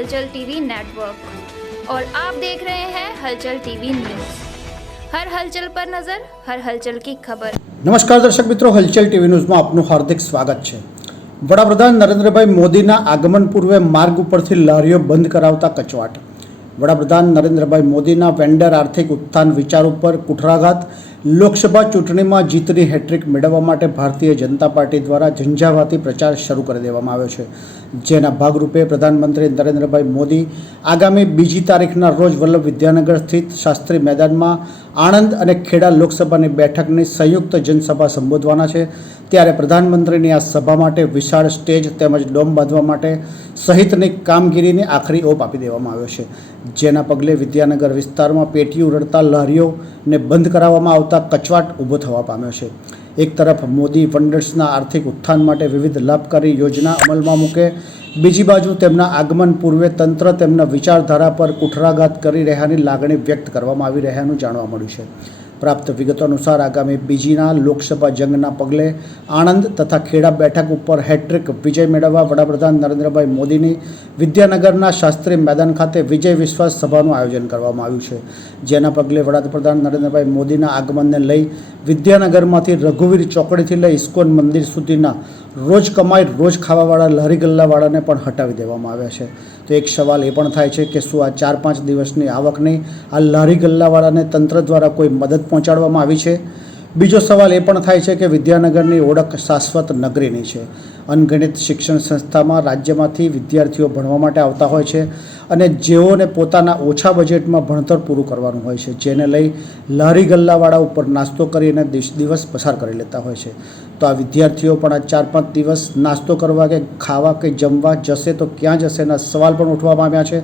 हलचल TV network और आप देख रहे हैं हलचल टीवी न्यूज़। हर हलचल पर नजर, हर हलचल की खबर। नमस्कार दर्शक मित्रों, हलचल टीवी न्यूज़ में आपનું हार्दिक स्वागत है। वडाप्रधान नरेन्द्रभाई मोदीना આગમન પૂર્વે માર્ગ ઉપરથી લારીઓ બંધ કરાવતા કચવાટ। વડાપ્રધાન નરેન્દ્રભાઈ મોદીના વેન્ડર આર્થિક ઉત્થાન વિચાર ઉપર કુઠરાઘાત। લોકસભા ચૂંટણીમાં જીતની હેટ્રિક મેળવવા માટે ભારતીય જનતા પાર્ટી દ્વારા ઝંઝાવાતી પ્રચાર શરૂ કરી દેવામાં આવ્યો છે, જેના ભાગરૂપે પ્રધાનમંત્રી નરેન્દ્રભાઈ મોદી આગામી 2 તારીખના રોજ વલ્લભ વિદ્યાનગર સ્થિત શાસ્ત્રી मैदाનમાં આણંદ અને ખેડા લોકસભાની બેઠકની સંયુક્ત જનસભા સંબોધવાના છે। ત્યારે પ્રધાનમંત્રીની આ સભા માટે વિશાળ સ્ટેજ તેમજ ડોમ બાંધવા માટે સહિતની કામગીરીને આખરી ઓપ આપી દેવામાં આવ્યો છે, જેના પગલે વિદ્યાનગર વિસ્તારમાં પેટીયું રડતા લારીઓને બંધ કરાવવામાં આવતા કચવાટ ઊભો થવા પામ્યો છે। એક તરફ મોદી વંડર્સના આર્થિક ઉત્થાન માટે વિવિધ લાભકારી યોજના અમલમાં મૂકે, બીજી બાજુ તેમના આગમન પૂર્વે તંત્ર તેમના વિચારધારા પર કુઠરાઘાત કરી રહ્યાની લાગણી વ્યક્ત કરવામાં આવી રહ્યાનું જાણવા મળ્યું છે। प्राप्त विगतो अनुसार आगामी बीजीना लोकसभा जंगना पगले आणंद तथा खेड़ा बैठक पर हेट्रिक विजय मेळववा वडाप्रधान नरेन्द्रभाई मोदीनी विद्यानगरना शास्त्री मैदान खाते विजय विश्वास सभाનું आयोजन करवामां આવ્યું છે, જેના પગલે વડાપ્રધાન નરેન્દ્રભાઈ મોદીના આગમનને લઈ વિદ્યાનગરમાંથી રઘુવીર ચોકડીથી લઈ ઇસ્કોન મંદિર સુધીના રોજ કમાઈ રોજ ખાવાવાળા લારી ગલ્લાવાળાને પણ હટાવી દેવામાં આવ્યા છે। તો એક સવાલ એ પણ થાય છે કે શું આ 4-5 દિવસની આવકની આ લારી ગલ્લાવાળાને તંત્ર દ્વારા કોઈ મદદ પહોંચાડવામાં આવી છે? બીજો સવાલ એ પણ થાય છે કે વિદ્યાનગરની ઓળખ શાશ્વત નગરીની છે। અનગણિત શિક્ષણ સંસ્થામાં રાજ્યમાંથી વિદ્યાર્થીઓ ભણવા માટે આવતા હોય છે અને જેઓને પોતાના ઓછા બજેટમાં ભણતર પૂરું કરવાનું હોય છે, જેને લઈ લારી ગલ્લાવાળા ઉપર નાસ્તો કરીને દિવસ પસાર કરી લેતા હોય છે। તો આ વિદ્યાર્થીઓ પણ આ 4-5 દિવસ નાસ્તો કરવા કે ખાવા કે જમવા જશે તો ક્યાં જશે એના સવાલ પણ ઉઠવામાં આવ્યા છે।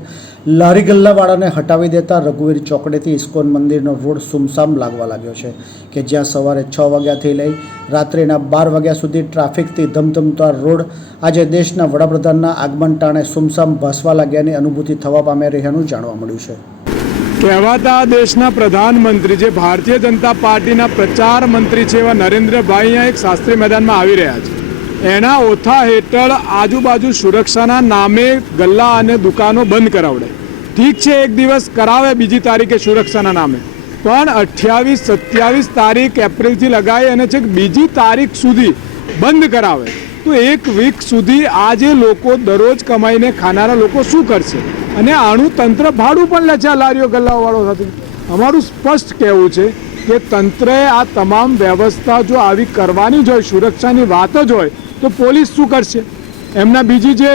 લારી ગલ્લાવાળાને હટાવી દેતા રઘુવીર ચોકડીથી ઇસ્કોન મંદિરનો રોડ સુમસામ લાગવા લાગ્યો છે કે જ્યાં સવારે 6 વાગ્યાથી લઈ રાત્રિના 12 વાગ્યા સુધી ટ્રાફિકથી ધમધમતો આ રોડ આજે દેશના વડાપ્રધાનના આગમન ટાણે સુમસામ ભાસવા લાગ્યાની અનુભૂતિ થવા પામી રહ્યાનું જાણવા મળ્યું છે। કહેવાતા દેશના પ્રધાનમંત્રી જે ભારતીય જનતા પાર્ટીના પ્રચાર મંત્રી છે એવા નરેન્દ્રભાઈ અહીંયા એક શાસ્ત્રી મેદાનમાં આવી રહ્યા છે। એના ઓથા હેઠળ આજુબાજુ સુરક્ષાના નામે ગલ્લા અને દુકાનો બંધ કરાવડે। ઠીક છે, એક દિવસ કરાવે બીજી તારીખે સુરક્ષાના નામે, પણ 28-27 તારીખ એપ્રિલથી લગાવી અને છેક બીજી તારીખ સુધી બંધ કરાવે તો એક વીક સુધી આ જે લોકો દરરોજ કમાઈને ખાનારા લોકો શું કરશે? અને આનું તંત્ર ભાડું પણ લે છે આ લારીઓ ગલ્લાવાળો સાથે। અમારું સ્પષ્ટ કહેવું છે કે તંત્રએ આ તમામ વ્યવસ્થા જો આવી કરવાની જ હોય, સુરક્ષાની વાત જ હોય, તો પોલીસ શું કરશે? એમના બીજી જે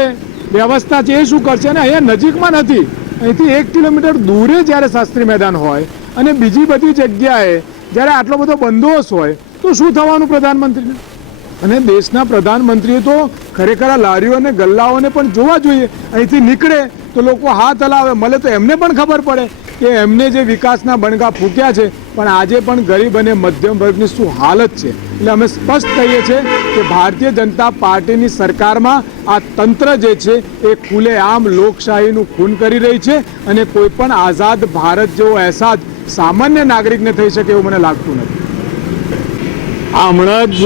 વ્યવસ્થા છે એ શું કરશે? અને અહીંયા નજીકમાં નથી, અહીંથી 1 કિલોમીટર દૂરે જ્યારે શાસ્ત્રી મેદાન હોય અને બીજી બધી જગ્યાએ જ્યારે આટલો બધો બંદોબસ્ત હોય તો શું થવાનું પ્રધાનમંત્રીને? અને દેશના પ્રધાનમંત્રીએ તો ખરેખર આ લારીઓ અને ગલ્લાઓને પણ જોવા જોઈએ। અહીંથી નીકળે તો લોકો હાથ હલાવે, મળે તો એમને પણ ખબર પડે કે એમને જે વિકાસના બણગા ફૂક્યા છે પણ આજે પણ ગરીબ અને મધ્યમ વર્ગની શું હાલત છે। એટલે અમે સ્પષ્ટ કહીએ છીએ કે ભારતીય જનતા પાર્ટીની સરકારમાં આ તંત્ર જે છે એ ખુલ્લેઆમ લોકશાહીનું ખૂન કરી રહી છે અને કોઈ પણ આઝાદ ભારત જેવો અહેસાસ સામાન્ય નાગરિકને થઈ શકે એવું મને લાગતું નથી। આ હમણાં જ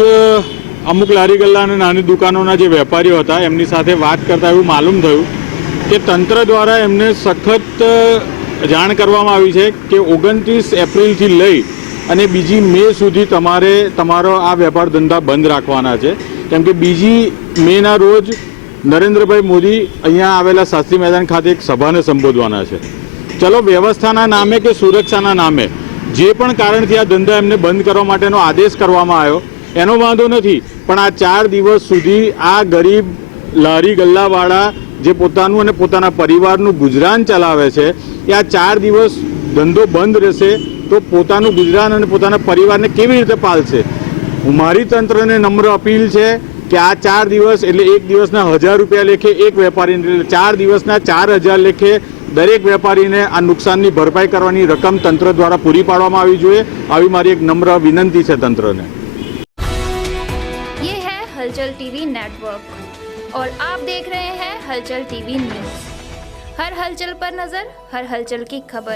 અમુક લારી ગલ્લા અને નાની દુકાનોના જે વેપારીઓ હતા એમની સાથે વાત કરતા એવું માલુમ થયું કે તંત્ર દ્વારા એમને સખત જાણ કરવામાં આવી છે કે 29 એપ્રિલથી લઈ અને 2 મે સુધી તમારે તમારો આ વેપાર ધંધા બંધ રાખવાના છે, કેમ કે 2 મેના રોજ નરેન્દ્રભાઈ મોદી અહીંયા આવેલા શાસ્ત્રી મેદાન ખાતે એક સભાને સંબોધવાના છે। ચલો, વ્યવસ્થાના નામે કે સુરક્ષાના નામે જે પણ કારણથી આ ધંધા એમને બંધ કરવા માટેનો આદેશ કરવામાં આવ્યો એનો વાંધો નથી, પણ આ 4 દિવસ સુધી આ ગરીબ લારી ગલ્લાવાળા જે પોતાનું અને પોતાના પરિવારનું ગુજરાન ચલાવે છે એ આ 4 દિવસ ધંધો બંધ રહેશે તો પોતાનું ગુજરાન અને પોતાના પરિવારને કેવી રીતે પાલશે? મારી તંત્રને નમ્ર અપીલ છે કે આ 4 દિવસ એટલે એક દિવસના 1000 રૂપિયા લેખે એક વેપારીને, એટલે 4 દિવસના 4000 લેખે દરેક વેપારીને આ નુકસાનની ભરપાઈ કરવાની રકમ તંત્ર દ્વારા પૂરી પાડવામાં આવવી જોઈએ। આવી મારી એક નમ્ર વિનંતી છે તંત્રને। ये है हलचल टीवी नेटवर्क और आप देख रहे हैं हलचल टीवी न्यूज़। हर हलचल पर नजर, हर हलचल की खबर।